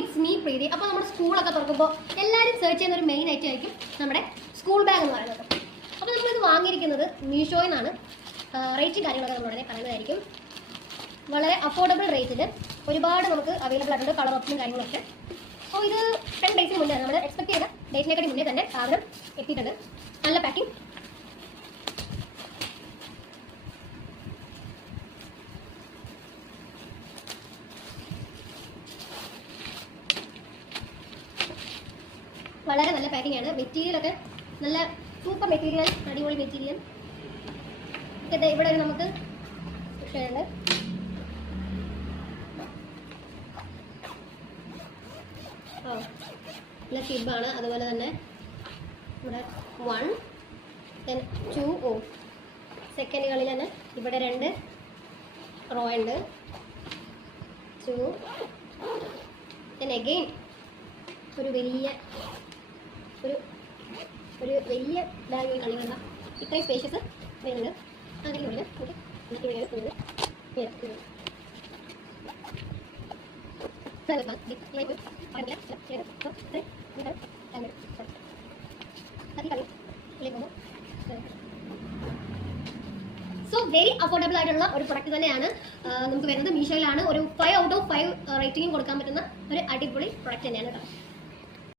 It's me പ്രീതി. അപ്പോൾ നമ്മുടെ സ്കൂളൊക്കെ തുറക്കുമ്പോൾ എല്ലാവരും സെർച്ച് ചെയ്യുന്ന ഒരു മെയിൻ ഐറ്റം ആയിരിക്കും നമ്മുടെ സ്കൂൾ ബാഗ് എന്ന് പറയുന്നത്. അപ്പോൾ നമ്മളിത് വാങ്ങിയിരിക്കുന്നത് മീഷോയിൽ നിന്നാണ്. റേറ്റും കാര്യങ്ങളൊക്കെ നമ്മളുടനെ പറയുന്നതായിരിക്കും. വളരെ അഫോർഡബിൾ റേറ്റിൽ ഒരുപാട് നമുക്ക് അവൈലബിൾ ആയിട്ടുണ്ട്, കളർ ഓപ്ഷനും കാര്യങ്ങളൊക്കെ. അപ്പോൾ ഇത് 10 ഡേയ്സിന് മുന്നേ നമ്മൾ എക്സ്പെക്ട് ചെയ്ത ഡേറ്റിനെക്കാട്ടി മുന്നേ തന്നെ സാധനം എത്തിയിട്ടുണ്ട്. നല്ല പാക്കിംഗ്. വളരെ നല്ല പാക്കിംഗ് ആണ്. മെറ്റീരിയലൊക്കെ നല്ല സൂപ്പർ മെറ്റീരിയൽ, അടിപൊളി മെറ്റീരിയൽ. ഇവിടെ നമുക്ക് ഉണ്ട്. നല്ല ചിബാണ്. അതുപോലെ തന്നെ ഇവിടെ 1 then 2 സെക്കൻഡുകളിൽ തന്നെ ഇവിടെ 2 റോ ഉണ്ട്. 2 then again ഒരു വലിയ ബാഗ് കളിക്കണ്ട. ഇത്രയും സ്പേഷ്യസ് വരുന്നുണ്ട്. അതിനുള്ളിൽ സോ വെരി അഫോർഡബിൾ ആയിട്ടുള്ള ഒരു പ്രൊഡക്റ്റ് തന്നെയാണ് നമുക്ക് വരുന്നത്. മീഷോയിലാണ്. ഒരു 5 out of 5 റേറ്റിംഗും കൊടുക്കാൻ പറ്റുന്ന ഒരു അടിപൊളി പ്രൊഡക്റ്റ് തന്നെയാണ് കേട്ടോ.